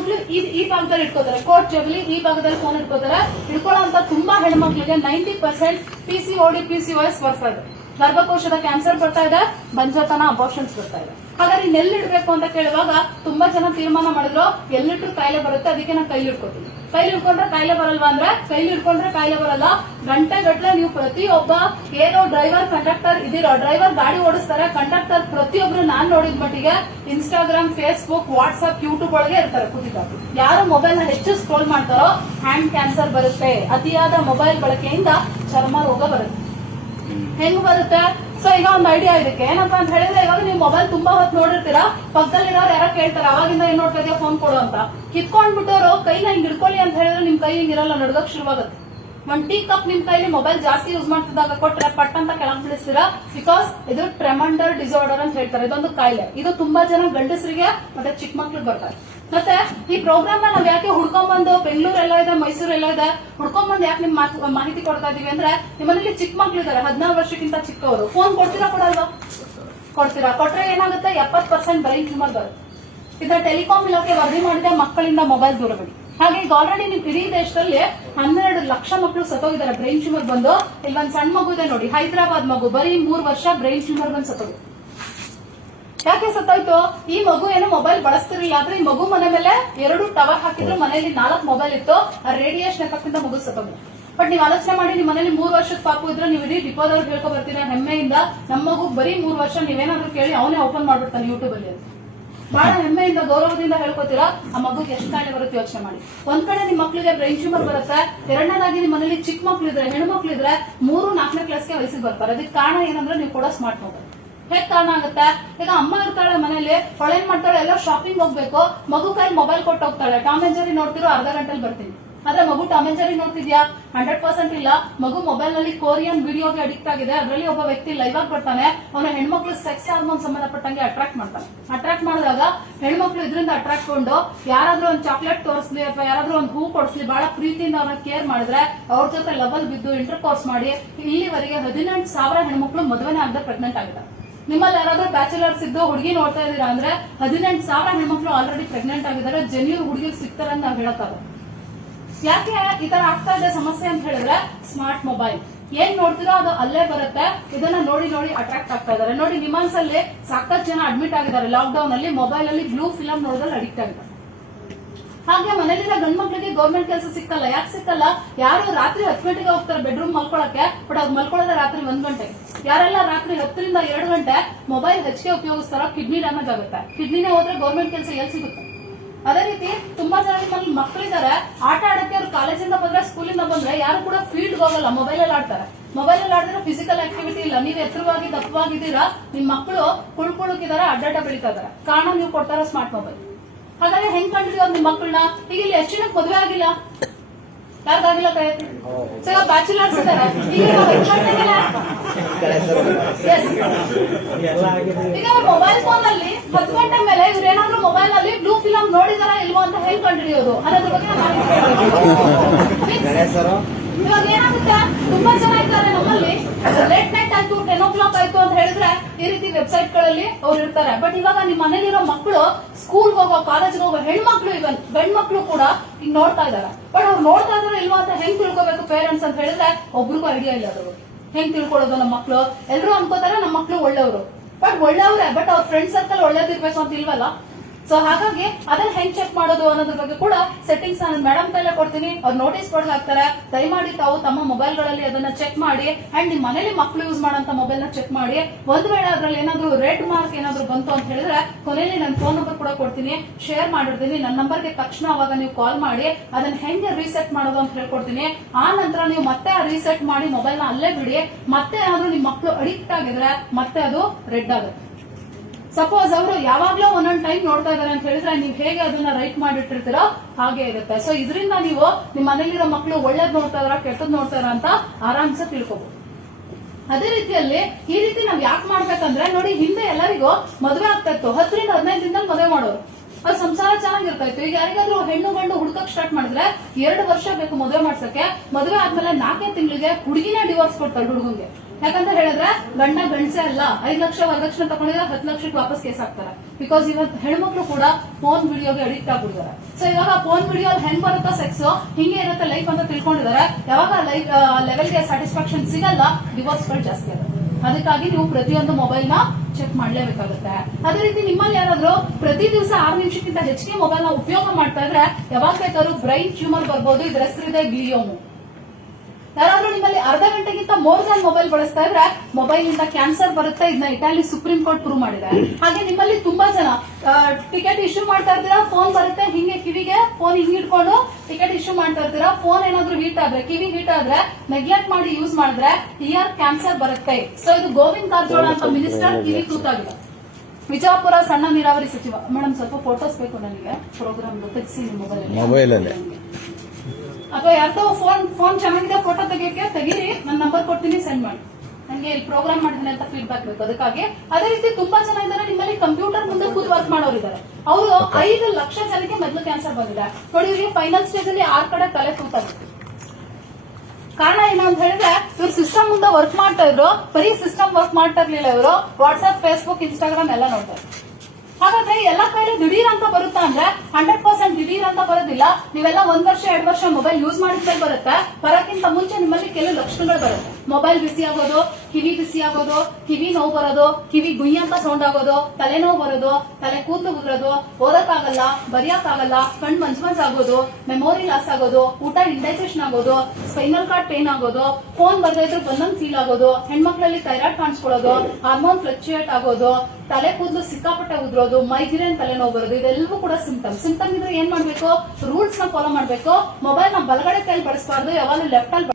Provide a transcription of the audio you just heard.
ಹೆಣ್ಮಕ್ಳು ಈ ಭಾಗದಲ್ಲಿ ಇಟ್ಕೋತಾರೆ, ಕೋಟ್ ಜಗಲಿ ಈ ಭಾಗದಲ್ಲಿ ಫೋನ್ ಇಟ್ಕೋತಾರೆ. ಇಟ್ಕೊಳ್ಳೋ ಅಂತ ತುಂಬಾ ಹೆಣ್ಮಕ್ಳಿಗೆ 90% PCOD PCOS ಬರ್ತಾ ಇದೆ. ಗರ್ಭಕೋಶದ ಕ್ಯಾನ್ಸರ್ ಬರ್ತಾ ಇದೆ, ಬಂಜತನ ಅಬಾರ್ಷನ್ಸ್ ಬರ್ತಾ ಇದೆ. ಹಾಗಾದ್ರೆ ಇನ್ನೆಲ್ಲಿಡ್ಬೇಕು ಅಂತ ಕೇಳುವಾಗ ತುಂಬಾ ಜನ ತೀರ್ಮಾನ ಮಾಡಿದ್ರು ಎಲ್ಲಿಟ್ರು ಕಾಯಿಲೆ ಬರುತ್ತೆ, ಅದಕ್ಕೆ ನಾನು ಕೈಲಿ ಇಟ್ಕೋತೀನಿ. ಕೈಲಿ ಇಟ್ಕೊಂಡ್ರೆ ಕಾಯಿಲೆ ಬರಲ್ವಾ ಅಂದ್ರೆ ಕೈಲಿ ಇಟ್ಕೊಂಡ್ರೆ ಕಾಯಿಲೆ ಬರಲ್ಲ. ಗಂಟೆಗಟ್ಟಲೆ ನೀವು ಪ್ರತಿಯೊಬ್ಬ ಏನೋ ಡ್ರೈವರ್ ಕಂಡಕ್ಟರ್ ಇದಿರೋ ಡ್ರೈವರ್ ಗಾಡಿ ಓಡಿಸ್ತಾರೆ, ಕಂಡಕ್ಟರ್ ಪ್ರತಿಯೊಬ್ರು ನಾನ್ ನೋಡಿದ ಮಟ್ಟಿಗೆ ಇನ್ಸ್ಟಾಗ್ರಾಮ್, ಫೇಸ್ಬುಕ್, ವಾಟ್ಸ್ಆಪ್, ಯೂಟ್ಯೂಬ್ ಒಳಗೆ ಇರ್ತಾರೆ ಕೂತಿದ್ದಾರೆ. ಯಾರು ಮೊಬೈಲ್ ನ ಹೆಚ್ಚು ಸ್ಕ್ರೋಲ್ ಮಾಡ್ತಾರೋ ಹ್ಯಾಂಡ್ ಕ್ಯಾನ್ಸರ್ ಬರುತ್ತೆ. ಅತಿಯಾದ ಮೊಬೈಲ್ ಬಳಕೆಯಿಂದ ಚರ್ಮ ರೋಗ ಬರುತ್ತೆ. ಹೆಂಗ್ ಬರುತ್ತೆ? ಸೊ ಈಗ ಒಂದು ಐಡಿಯಾ ಇದಕ್ಕೆ ಏನಪ್ಪಾ ಅಂತ ಹೇಳಿದ್ರೆ, ಇವಾಗ ನೀವು ಮೊಬೈಲ್ ತುಂಬಾ ಹೊತ್ತು ನೋಡಿರ್ತೀರಾ, ಪಕ್ಕದಲ್ಲಿರೋರು ಯಾರೋ ಕೇಳ್ತಾರೆ ಅವಾಗಿಂದ ಏನ್ ನೋಡ್ತಾ ಇದೆಯಾ ಫೋನ್ ಕೊಡು ಅಂತ. ಕಿತ್ಕೊಂಡ್ಬಿಟ್ಟವರು ಕೈನ ಹಿಂಗ್ ಹಿಡ್ಕೊಳ್ಳಿ ಅಂತ ಹೇಳಿದ್ರೆ ನಿಮ್ ಕೈ ಹಿಂಗಿರಲ್ಲ, ನಡ್ಗಕ್ ಶುರುವಾಗುತ್ತೆ. ಒಂದ್ ಟೀ ಕಪ್ ನಿಮ್ ಕೈಲಿ ಮೊಬೈಲ್ ಜಾಸ್ತಿ ಯೂಸ್ ಮಾಡ್ತಿದ್ದಾಗ ಕೊಟ್ರೆ ಪಟ್ ಅಂತ ಕೆಳಗ್ ಬಿಡಿಸ್ತೀರಾ. ಬಿಕಾಸ್ ಇದು ಟ್ರೆಮಂಡರ್ ಡಿಸಾರ್ಡರ್ ಅಂತ ಹೇಳ್ತಾರೆ. ಇದೊಂದು ಕಾಯಿಲೆ. ಇದು ತುಂಬಾ ಜನ ಗಂಡಸರಿಗೆ ಮತ್ತೆ ಚಿಕ್ಕ ಮಕ್ಳಿಗೆ ಬರ್ತಾರೆ. ಮತ್ತೆ ಈ ಪ್ರೋಗ್ರಾಮ್ ನಾವ್ ಯಾಕೆ ಹುಡ್ಕೊಂಡ್ಬಂದು ಬೆಂಗಳೂರೆಲ್ಲ ಇದೆ, ಮೈಸೂರೆಲ್ಲ ಇದೆ, ಹುಡ್ಕೊಂಡ್ಬಂದು ಯಾಕೆ ನಿಮ್ ಮಾಹಿತಿ ಕೊಡ್ತಾ ಇದೀವಿ ಅಂದ್ರೆ, ನಿಮ್ಮನೇಲಿ ಚಿಕ್ಕ ಮಕ್ಳಿದ್ದಾರೆ 16 ವರ್ಷಕ್ಕಿಂತ ಚಿಕ್ಕವರು, ಫೋನ್ ಕೊಡ್ತೀರಾ ಕೊಡಲ್ವಾ? ಕೊಡ್ತೀರಾ. ಕೊಟ್ರೆ ಏನಾಗುತ್ತೆ? 70% ಬ್ರೈನ್ ಟ್ಯೂಮರ್ ಬರುತ್ತೆ. ಇದನ್ನ ಟೆಲಿಕಾಂ ಇಲಾಖೆ ವರದಿ ಮಾಡಿದೆ, ಮಕ್ಕಳಿಂದ ಮೊಬೈಲ್ ದೂರವಿಡಿ. ಹಾಗೆ ಈಗ ಆಲ್ರೆಡಿ ನಿಮ್ ಇಡೀ ದೇಶದಲ್ಲಿ 12 ಲಕ್ಷ ಮಕ್ಕಳು ಸತ್ತೋಗಿದ್ದಾರೆ ಬ್ರೈನ್ ಟ್ಯೂಮರ್ ಬಂದು. ಇಲ್ಲೊಂದ್ ಸಣ್ಣ ಮಗು ಇದೆ ನೋಡಿ, ಹೈದರಾಬಾದ್ ಮಗು, ಬರೀ 3 ವರ್ಷ ಬ್ರೈನ್ ಟ್ಯೂಮರ್ ಬಂದು ಸತ್ತೋಗಿದೆ. ಯಾಕೆ ಸತ್ತಾಯ್ತು? ಈ ಮಗು ಏನು ಮೊಬೈಲ್ ಬಳಸ್ತಿರ್ಲಿಲ್ಲ, ಆದ್ರೆ ಈ ಮಗು ಮನೆ ಮೇಲೆ 2 ಟವರ್ ಹಾಕಿದ್ರು, ಮನೆಯಲ್ಲಿ 4 ಮೊಬೈಲ್ ಇತ್ತು, ಆ ರೇಡಿಯೇಷನ್ ಎಫೆಕ್ಟ್ ಇಂದ ಮಗು ಸತ್ತೋಗಿದೆ. ಬಟ್ ನೀವು ಆಲೋಚನೆ ಮಾಡಿ, ನಿಮ್ಮ ಮನೇಲಿ 3 ವರ್ಷದ ಪಾಪು ಇದ್ರೆ ನೀವು ಇಡೀ ಡಿಪೋದವ್ರು ಹೇಳ್ಕೊ ಬರ್ತೀರಾ ಹೆಮ್ಮೆಯಿಂದ, ನಮ್ಮ ಮಗು ಬರೀ 3 ವರ್ಷ, ನೀವೇನಾದ್ರೂ ಕೇಳಿ ಅವನೇ ಓಪನ್ ಮಾಡ್ಬಿಡ್ತಾನೆ ಯೂಟ್ಯೂಬ್ ಅಲ್ಲಿ. ಬಹಳ ಹೆಮ್ಮೆಯಿಂದ ಗೌರವದಿಂದ ಹೇಳ್ಕೊತೀರಾ, ಆ ಮಗುಗೆ ಎಷ್ಟು ಕಾಯಿಲೆ ಬರುತ್ತೆ ಯೋಚನೆ ಮಾಡಿ. ಒಂದ್ ಕಡೆ ನಿಮ್ ಮಕ್ಳಿಗೆ ಬ್ರೈನ್ ಟ್ಯೂಮರ್ ಬರುತ್ತೆ, ಎರಡನೇದಾಗಿ ನಿಮ್ಮ ಮನೇಲಿ ಚಿಕ್ಕ ಮಕ್ಳಿದ್ರೆ, ಹೆಣ್ಮಕ್ಳಿದ್ರೆ 3-4ನೇ ಕ್ಲಾಸ್ಗೆ ವಯಸ್ಸಿಗೆ ಬರ್ತಾರೆ. ಅದಕ್ಕೆ ಕಾರಣ ಏನಂದ್ರೆ ನೀವು ಕೊಡೋ ಸ್ಮಾರ್ಟ್ ಮೊಬೈಲ್. ಹೇಗ್ ಕಾರಣ ಆಗುತ್ತೆ? ಈಗ ಅಮ್ಮ ಇರ್ತಾಳೆ ಮನೇಲಿ, ಹೊಳೇನ್ ಮಾಡ್ತಾಳೆ, ಎಲ್ಲ ಶಾಪಿಂಗ್ ಹೋಗ್ಬೇಕು, ಮಗು ಕೈಲಿ ಮೊಬೈಲ್ ಕೊಟ್ಟು ಹೋಗ್ತಾಳೆ. ಟಾಮ್ ಅಂಡ್ ಜೆರ್ರಿ ನೋಡ್ತಿರೋ ಅರ್ಧ ಗಂಟೆಲಿ ಬರ್ತೀನಿ. ಆದ್ರೆ ಮಗು ಟಾಮ್ ಅಂಡ್ ಜೆರ್ರಿ ನೋಡ್ತಿದ್ಯಾ? 100% ಇಲ್ಲ. ಮಗು ಮೊಬೈಲ್ ನಲ್ಲಿ ಕೊರಿಯನ್ ವಿಡಿಯೋಗೆ ಅಡಿಕ್ಟ್ ಆಗಿದೆ. ಅದರಲ್ಲಿ ಒಬ್ಬ ವ್ಯಕ್ತಿ ಲೈವ್ ಆಗಿ ಬರ್ತಾನೆ, ಅವನ ಹೆಣ್ಮಕ್ಳು ಸೆಕ್ಸ್ ಹಾರ್ಮೋನ್ ಸಂಬಂಧಪಟ್ಟಂಗೆ ಅಟ್ರಾಕ್ಟ್ ಮಾಡ್ತಾನೆ. ಅಟ್ರಾಕ್ಟ್ ಮಾಡಿದಾಗ ಹೆಣ್ಮಕ್ಳು ಇದರಿಂದ ಅಟ್ರಾಕ್ಟ್ ಕೊಂಡು ಯಾರಾದ್ರೂ ಒಂದು ಚಾಕ್ಲೇಟ್ ತೋರಿಸ್ಲಿ ಅಥವಾ ಯಾರಾದ್ರೂ ಒಂದು ಹೂ ಕೊಡಿಸ್ಲಿ, ಬಹಳ ಪ್ರೀತಿಯಿಂದ ಅವ್ರನ್ನ ಕೇರ್ ಮಾಡಿದ್ರೆ, ಅವ್ರ ಜೊತೆ ಲೆವೆಲ್ ಬಿದ್ದು ಇಂಟರ್ ಕೋರ್ಸ್ ಮಾಡಿ ಇಲ್ಲಿವರೆಗೆ 18,000 ಹೆಣ್ಮಕ್ಳು ಮದುವೆನೇ ಆಗದೆ ಪ್ರೆಗ್ನೆಂಟ್ ಆಗಿದ್ದಾರೆ. ನಿಮ್ಮಲ್ಲಿ ಯಾರಾದ್ರೂ ಬ್ಯಾಚುಲರ್ಸ್ ಇದ್ದು ಹುಡುಗಿ ನೋಡ್ತಾ ಇದೀರಾ ಅಂದ್ರೆ 18,000 ಹೆಣ್ಮಕ್ಳು ಆಲ್ರೆಡಿ ಪ್ರೆಗ್ನೆಂಟ್ ಆಗಿದ್ದಾರೆ. ಜೆನ್ಯೂನ್ ಹುಡುಗಿ ಸಿಗ್ತಾರೆ ಅಂತ ನಾವು ಹೇಳಕ್ಕಾಗ. ಯಾಕೆ ಈ ತರ ಆಗ್ತಾ ಇದೆ ಸಮಸ್ಯೆ ಅಂತ ಹೇಳಿದ್ರೆ, ಸ್ಮಾರ್ಟ್ ಮೊಬೈಲ್ ಏನ್ ನೋಡ್ತೀರೋ ಅದು ಅಲ್ಲೇ ಬರುತ್ತೆ. ಇದನ್ನ ನೋಡಿ ನೋಡಿ ಅಟ್ರಾಕ್ಟ್ ಆಗ್ತಾ ಇದಾರೆ. ನೋಡಿ, ನಿಮ್ಸ್ ಅಲ್ಲಿ ಸಾಕಷ್ಟು ಜನ ಅಡ್ಮಿಟ್ ಆಗಿದ್ದಾರೆ ಲಾಕ್ ಡೌನ್ ಅಲ್ಲಿ, ಮೊಬೈಲ್ ಅಲ್ಲಿ ಬ್ಲೂ ಫಿಲಂ ನೋಡಿದ್ರೆ ಅಡಿಕ್ಟ್ ಆಗಿದ್ದಾರೆ. ಹಾಗೆ ಮನೇಲಿರೋ ಗಂಡ್ ಮಕ್ಳಿಗೆ ಗೌರ್ಮೆಂಟ್ ಕೆಲಸ ಸಿಕ್ಕಲ್ಲ. ಯಾಕೆ ಸಿಕ್ಕಲ್ಲ? ಯಾರು ರಾತ್ರಿ 10 ಗಂಟೆಗೆ ಹೋಗ್ತಾರೆ ಬೆಡ್ರೂಮ್ ಮಲ್ಕೊಳಕ್ಕೆ, ಬಟ್ ಅವ್ರು ಮಲ್ಕೊಳ್ಳೋದೇ ರಾತ್ರಿ 1 ಗಂಟೆಗೆ. ಯಾರೆಲ್ಲ ರಾತ್ರಿ 10ರಿಂದ 2 ಗಂಟೆ ಮೊಬೈಲ್ ಹೆಚ್ಚಿಗೆ ಉಪಯೋಗಿಸ್ತಾರೋ ಕಿಡ್ನಿ ಡ್ಯಾಮೇಜ್ ಆಗುತ್ತೆ. ಕಿಡ್ನಿನೇ ಹೋದ್ರೆ ಗೌರ್ಮೆಂಟ್ ಕೆಲಸ ಎಲ್ಲಿ ಸಿಗುತ್ತೆ? ಅದೇ ರೀತಿ ತುಂಬಾ ಜನ ನಿಮ್ಮಲ್ಲಿ ಮಕ್ಕಳಿದ್ದಾರೆ, ಆಟ ಆಡಕ್ಕೆ ಅವ್ರು ಕಾಲೇಜಿಂದ ಬಂದ್ರೆ, ಸ್ಕೂಲಿಂದ ಬಂದ್ರೆ ಯಾರು ಕೂಡ ಫೀಲ್ಡ್ ಹೋಗಲ್ಲ, ಮೊಬೈಲ್ ಅಲ್ಲಿ ಆಡ್ತಾರೆ. ಮೊಬೈಲ್ ಅಲ್ಲಿ ಆಡಿದ್ರೆ ಫಿಸಿಕಲ್ ಆಕ್ಟಿವಿಟಿ ಇಲ್ಲ. ನೀವು ಎತ್ತರವಾಗಿ ದಪ್ಪವಾಗಿದ್ದೀರಾ, ನಿಮ್ ಮಕ್ಕಳು ಕುಳ್ಕುಳುಕಿದಾರೆ, ಅಡ್ಡಾಟ ಬೆಳೀತಾ ಇದಾರೆ. ಕಾರಣ ನೀವು ಕೊಡ್ತಾರ ಸ್ಮಾರ್ಟ್ ಮೊಬೈಲ್. ಹಾಗಾದ್ರೆ ಹೆಂಗ್ ಕಂಡಿಡಿಯೋದು ನಿಮ್ ಮಕ್ಕಳನ್ನ? ಈಗ ಇಲ್ಲಿ ಎಷ್ಟು ಜನಕ್ಕೆ ಮದುವೆ ಆಗಿಲ್ಲ? ಯಾರಿಗಾಗಿಲ್ಲ ಕೈ ಎತ್ತಿ. ಸೊ ಈಗ ಬ್ಯಾಚುಲರ್ಸ್ ಇದಾರೆ. ಈಗ ಮೊಬೈಲ್ ಫೋನ್ ಅಲ್ಲಿ 10 ಗಂಟೆ ಮೇಲೆ ಇವ್ರು ಏನಾದ್ರು ಮೊಬೈಲ್ ಅಲ್ಲಿ ಬ್ಲೂ ಫಿಲಂ ನೋಡಿದಾರ ಇಲ್ವಾ ಅಂತ ಹೇಗೆ ಕಂಡುಹಿಡಿಯೋದು ಅನ್ನೋದ್ರ ಬಗ್ಗೆ ಇವಾಗ ಏನಾಗುತ್ತೆ, ತುಂಬಾ ಜನ ಇದ್ದಾರೆ ನಮ್ಮಲ್ಲಿ, ಲೇಟ್ ನೈಟ್ ಆಯ್ತು, 10 o'clock ಆಯ್ತು ಅಂತ ಹೇಳಿದ್ರೆ ಈ ರೀತಿ ವೆಬ್ಸೈಟ್ ಗಳಲ್ಲಿ ಅವ್ರು ಇರ್ತಾರೆ. ಬಟ್ ಇವಾಗ ನಿಮ್ ಮನೇಲಿರೋ ಮಕ್ಕಳು, ಸ್ಕೂಲ್ ಹೋಗೋ, ಕಾಲೇಜ್ಗೆ ಹೋಗೋ ಹೆಣ್ಮಕ್ಳು, ಇವನ್ ಗಂಡ್ ಮಕ್ಳು ಕೂಡ ಈಗ ನೋಡ್ತಾ ಇದಾರೆ. ಬಟ್ ಅವ್ರು ನೋಡ್ತಾ ಇದಾರೆ ಇಲ್ವಾ ಅಂತ ಹೆಂಗ್ ತಿಳ್ಕೋಬೇಕು ಪೇರೆಂಟ್ಸ್ ಅಂತ ಹೇಳಿದ್ರೆ ಒಬ್ರಿಗೂ ಐಡಿಯಾ ಇಲ್ಲ. ಅದ್ರ ಹೆಂಗ್ ತಿಳ್ಕೊಳ್ಳೋದು? ನಮ್ಮ ಮಕ್ಳು ಎಲ್ರು ಅನ್ಕೋತಾರೆ ನಮ್ಮ ಮಕ್ಳು ಒಳ್ಳೆಯವರು, ಬಟ್ ಒಳ್ಳೆಯವ್ರೆ, ಬಟ್ ಅವ್ರ ಫ್ರೆಂಡ್ ಸರ್ಕಲ್ ಒಳ್ಳೇದಿರ್ಬೇಕು ಅಂತ ಇಲ್ವಲ್ಲ. ಸೊ ಹಾಗಾಗಿ ಅದನ್ನ ಹೆಂಗ್ ಚೆಕ್ ಮಾಡೋದು ಅನ್ನೋದ್ರ ಬಗ್ಗೆ ಕೂಡ ಸೆಟ್ಟಿಂಗ್ಸ್ ನಾನು ಮೇಡಮ್ ಕೈಲೇ ಕೊಡ್ತೀನಿ. ಅವ್ರು ನೋಟಿಸ್ ಬೋರ್ಡ್ ಹಾಕ್ತಾರೆ. ದಯಮಾಡಿ ತಾವು ತಮ್ಮ ಮೊಬೈಲ್ ಗಳಲ್ಲಿ ಅದನ್ನ ಚೆಕ್ ಮಾಡಿ, ಅಂಡ್ ನಿಮ್ ಮನೇಲಿ ಮಕ್ಕಳು ಯೂಸ್ ಮಾಡೋಂತ ಮೊಬೈಲ್ ನ ಚೆಕ್ ಮಾಡಿ. ಒಂದ್ ವೇಳೆ ಅದ್ರಲ್ಲಿ ಏನಾದ್ರು ರೆಡ್ ಮಾರ್ಕ್ ಏನಾದ್ರು ಬಂತು ಅಂತ ಹೇಳಿದ್ರೆ ಕೊನೆಯಲ್ಲಿ ನನ್ನ ಫೋನ್ ನಂಬರ್ ಕೂಡ ಕೊಡ್ತೀನಿ, ಶೇರ್ ಮಾಡಿರ್ತೀನಿ. ನನ್ನ ನಂಬರ್ಗೆ ತಕ್ಷಣ ಅವಾಗ ನೀವು ಕಾಲ್ ಮಾಡಿ ಅದನ್ನ ಹೆಂಗೆ ರೀಸೆಟ್ ಮಾಡೋದು ಅಂತ ಹೇಳ್ಕೊಡ್ತೀನಿ. ಆ ನಂತರ ನೀವು ಮತ್ತೆ ಆ ರೀಸೆಟ್ ಮಾಡಿ ಮೊಬೈಲ್ ನ ಅಲ್ಲೇ ಬಿಡಿ. ಮತ್ತೆ ಏನಾದ್ರು ನಿಮ್ ಮಕ್ಕಳು ಅಡಿಕ್ಟ್ ಆಗಿದ್ರೆ ಮತ್ತೆ ಅದು ರೆಡ್ ಆಗುತ್ತೆ. ಸಪೋಸ್ ಅವರು ಯಾವಾಗ್ಲೂ ಒಂದೊಂದು ಟೈಮ್ ನೋಡ್ತಾ ಇದಾರೆ ಅಂತ ಹೇಳಿದ್ರೆ ನೀವು ಹೇಗೆ ಅದನ್ನ ರೈಟ್ ಮಾಡಿಟ್ಟಿರ್ತೀರೋ ಹಾಗೆ ಇರುತ್ತೆ. ಸೊ ಇದರಿಂದ ನೀವು ನಿಮ್ಮ ಮನೇಲಿರೋ ಮಕ್ಕಳು ಒಳ್ಳೇದ್ ನೋಡ್ತಾ ಇದಾರ, ಕೆಟ್ಟದ್ ನೋಡ್ತಾ ಇದಾರ ಅಂತ ಆರಾಮ್ಸೆ ತಿಳ್ಕೊಬಹುದು. ಅದೇ ರೀತಿಯಲ್ಲಿ ಈ ರೀತಿ ನಾವ್ ಯಾಕೆ ಮಾಡ್ಬೇಕಂದ್ರೆ, ನೋಡಿ, ಹಿಂದೆ ಎಲ್ಲರಿಗೂ ಮದುವೆ ಆಗ್ತಾ ಇತ್ತು, 10ರಿಂದ 15 ದಿನದಲ್ಲಿ ಮದುವೆ ಮಾಡೋರು, ಅದು ಸಂಸಾರ ಚೆನ್ನಾಗಿರ್ತಾ ಇತ್ತು. ಈಗ ಯಾರಿಗಾದ್ರೂ ಹೆಣ್ಣು ಗಂಡು ಹುಡುಕಕ್ ಸ್ಟಾರ್ಟ್ ಮಾಡಿದ್ರೆ 2 ವರ್ಷ ಬೇಕು ಮದುವೆ ಮಾಡ್ಸಕ್ಕೆ. ಮದುವೆ ಆದ್ಮೇಲೆ 4ನೇ ತಿಂಗಳಿಗೆ ಹುಡುಗಿನೇ ಡಿವೋರ್ಸ್ ಕೊಡ್ತಾಳೆ ಹುಡುಗಂಗೆ. ಯಾಕಂತ ಹೇಳಿದ್ರೆ ಗಂಡ ಗಂಡಸೇ ಅಲ್ಲ, 5 ಲಕ್ಷ ವರದಕ್ಷಿಣೆ ತಗೊಂಡಿದ್ರೆ 10 ಲಕ್ಷಕ್ಕೆ ವಾಪಸ್ ಕೇಸ್ ಹಾಕ್ತಾರೆ. ಬಿಕಾಸ್ ಇವತ್ತು ಹೆಣ್ಮಕ್ಳು ಕೂಡ ಫೋನ್ ವಿಡಿಯೋಗೆ ಅಡಿಕ್ಟ್ ಆಗ್ಬಿಡ್ತಾರೆ. ಸೊ ಇವಾಗ ಫೋನ್ ವಿಡಿಯೋ ಹೆಂಗ್ ಬರುತ್ತೋ ಸೆಕ್ಸ್ ಹಿಂಗೆ ಇರುತ್ತೆ ಲೈಫ್ ಅಂತ ತಿಳ್ಕೊಂಡಿದ್ದಾರೆ. ಯಾವಾಗ ಲೈಫ್ ಲೆವೆಲ್ಗೆ ಸ್ಯಾಟಿಸ್ಫ್ಯಾಕ್ಷನ್ ಸಿಗಲ್ಲ, ಡಿವೋರ್ಸ್ಗಳು ಜಾಸ್ತಿ ಆಗುತ್ತೆ. ಅದಕ್ಕಾಗಿ ನೀವು ಪ್ರತಿಯೊಂದು ಮೊಬೈಲ್ ನ ಚೆಕ್ ಮಾಡ್ಲೇಬೇಕಾಗುತ್ತೆ. ಅದೇ ರೀತಿ ನಿಮ್ಮಲ್ಲಿ ಯಾರಾದ್ರೂ ಪ್ರತಿ ದಿವಸ 6 ನಿಮಿಷಕ್ಕಿಂತ ಹೆಚ್ಚಿಗೆ ಮೊಬೈಲ್ ನ ಉಪಯೋಗ ಮಾಡ್ತಾ ಇದ್ರೆ ಯಾವಾಗ ಬೇಕಾದ್ರೂ ಬ್ರೈನ್ ಟ್ಯೂಮರ್ ಬರ್ಬೋದು. ಇದ್ರ ಹೆಸರಿದೆ ಗ್ಲಿಯೋಮು. ಯಾರಾದ್ರೂ ನಿಮ್ಮಲ್ಲಿ ಅರ್ಧ ಗಂಟೆಗಿಂತ ಮೋರ್ ದನ್ ಮೊಬೈಲ್ ಬಳಸ್ತಾ ಇದ್ರೆ ಮೊಬೈಲ್ ಇಂದ ಕ್ಯಾನ್ಸರ್ ಬರುತ್ತೆ. ಇದನ್ನ ಇಟಾಲಿ ಸುಪ್ರೀಂ ಕೋರ್ಟ್ ಪ್ರೂವ್ ಮಾಡಿದೆ. ಹಾಗೆ ನಿಮ್ಮಲ್ಲಿ ತುಂಬಾ ಜನ ಟಿಕೆಟ್ ಇಶ್ಯೂ ಮಾಡ್ತಾ ಇರ್ತೀರಾ, ಫೋನ್ ಬರುತ್ತೆ ಹಿಂಗೆ ಕಿವಿಗೆ ಫೋನ್ ಹಿಂಗ್ ಇಟ್ಕೊಂಡು ಟಿಕೆಟ್ ಇಶ್ಯೂ ಮಾಡ್ತಾ ಇರ್ತೀರಾ. ಫೋನ್ ಏನಾದ್ರೂ ಹೀಟ್ ಆದ್ರೆ, ಕಿವಿ ಹೀಟ್ ಆದ್ರೆ ನೆಗ್ಲೆಕ್ಟ್ ಮಾಡಿ ಯೂಸ್ ಮಾಡಿದ್ರೆ ಇಯರ್ ಕ್ಯಾನ್ಸರ್ ಬರುತ್ತೆ. ಸೊ ಇದು ಗೋವಿಂದ್ ಕಾರಜೋಳ ಅಂತ ಮಿನಿಸ್ಟರ್ ಕಿವಿ ಕೂತಾಗಿದೆ. ವಿಜಯಪುರ ಸಣ್ಣ ನೀರಾವರಿ ಸಚಿವ. ಮೇಡಮ್ ಸ್ವಲ್ಪ ಫೋಟೋಸ್ ಬೇಕು ನನಗೆ ಪ್ರೋಗ್ರಾಮ್ ತೆಗಿಸಿ ನಿಮ್ಮ ಮೊಬೈಲ್ ಅಲ್ಲಿ. ಅಥವಾ ಯಾರ್ದೋ ಫೋನ್ ಚೆನ್ನಾಗಿದೆ ಫೋಟೋ ತೆಗಿಯಕ್ಕೆ ತೆಗೀರಿ, ನನ್ನ ನಂಬರ್ ಕೊಡ್ತೀನಿ, ಸೆಂಡ್ ಮಾಡಿ. ನನಗೆ ಇಲ್ಲಿ ಪ್ರೋಗ್ರಾಮ್ ಮಾಡ್ತೀನಿ ಅಂತ ಫೀಡ್ಬ್ಯಾಕ್ ಬೇಕು. ಅದಕ್ಕಾಗಿ ಅದೇ ರೀತಿ ತುಂಬಾ ಜನ ಇದ್ದಾರೆ ನಿಮ್ಮಲ್ಲಿ ಕಂಪ್ಯೂಟರ್ ಮುಂದೆ ಕೂತ್ ವರ್ಕ್ ಮಾಡೋರು ಇದ್ದಾರೆ. ಅವರು 5 ಲಕ್ಷ ಜನಕ್ಕೆ ಮೊದಲು ಕ್ಯಾನ್ಸರ್ ಬಂದಿದೆ ನೋಡಿ. ಇವರಿಗೆ ಫೈನಲ್ ಸ್ಟೇಜ್ ಅಲ್ಲಿ 6 ಕಡೆ ತಲೆ ತೂತಾಗುತ್ತೆ. ಕಾರಣ ಏನು ಅಂತ ಹೇಳಿದ್ರೆ ಇವ್ರು ಸಿಸ್ಟಮ್ ಮುಂದೆ ವರ್ಕ್ ಮಾಡ್ತಾ ಇದ್ರು. ಬರೀ ಸಿಸ್ಟಮ್ ವರ್ಕ್ ಮಾಡ್ತಾ ಇರ್ಲಿಲ್ಲ, ಇವರು ವಾಟ್ಸ್ಆಪ್, ಫೇಸ್ಬುಕ್, ಇನ್ಸ್ಟಾಗ್ರಾಮ್ ಎಲ್ಲ ನೋಡ್ತಾರೆ. ಹಾಗಾದ್ರೆ ಎಲ್ಲ ಕೈಲಿ ದಿಢೀರ್ ಅಂತ ಬರುತ್ತಾ ಅಂದ್ರೆ 100% ದಿಢೀರ್ ಅಂತ ಬರೋದಿಲ್ಲ. ನೀವೆಲ್ಲ 1 ವರ್ಷ 2 ವರ್ಷ ಮೊಬೈಲ್ ಯೂಸ್ ಮಾಡಿದ್ಮೇಲೆ ಬರುತ್ತೆ. ಬರೋಕ್ಕಿಂತ ಮುಂಚೆ ನಿಮ್ಮಲ್ಲಿ ಕೆಲವು ಲಕ್ಷಣಗಳು ಬರುತ್ತೆ. ಮೊಬೈಲ್ ಬಿಸಿ ಆಗೋದು, ಕಿವಿ ಬಿಸಿ ಆಗೋದು, ಕಿವಿ ನೋವು ಬರೋದು, ಕಿವಿ ಗುಯ್ ಅಂತ ಸೌಂಡ್ ಆಗೋದು, ತಲೆನೋವು ಬರೋದು, ತಲೆ ಕೂದಲು ಉದುರೋದು, ಓದಕ್ಕಾಗಲ್ಲ, ಬರೆಯಕ್ಕಾಗಲ್ಲ, ಕಣ್ ಮಂಜ್ ಆಗೋದು, ಮೆಮೊರಿ ಲಾಸ್ ಆಗೋದು, ಊಟ ಇಂಡೈಜೆಷನ್ ಆಗೋದು, ಸ್ಪೈನಲ್ ಕಾರ್ಡ್ ಪೇನ್ ಆಗೋದು, ಫೋನ್ ಬರ್ದೇ ಇದ್ರೆ ಬಂದಂಗ್ ಫೀಲ್ ಆಗೋದು, ಹೆಣ್ಮಕ್ಳಲ್ಲಿ ಥೈರಾಯ್ಡ್ ಕಾಣಿಸ್ಕೊಳ್ಳೋದು, ಹಾರ್ಮೋನ್ ಫ್ಲಕ್ಚುಯೇಟ್ ಆಗೋದು, ತಲೆ ಕೂದಲು ಸಿಕ್ಕಾಪಟ್ಟೆ ಉದ್ರೋದು, ಮೈಗ್ರೇನ್ ತಲೆನೋವು ಬರೋದು, ಇದೆಲ್ಲವೂ ಕೂಡ ಸಿಂಪ್ಟಮ್ ಇದ್ರೆ ಏನ್ ಮಾಡ್ಬೇಕು? ರೂಲ್ಸ್ ನ ಫಾಲೋ ಮಾಡ್ಬೇಕು. ಮೊಬೈಲ್ ನ ಬಲಗಡೆ ಕೈಲಿ ಬಳಸಬಾರ್ದು, ಯಾವಾಗಲೂ ಲೆಫ್ಟ್ ಅಲ್ಲಿ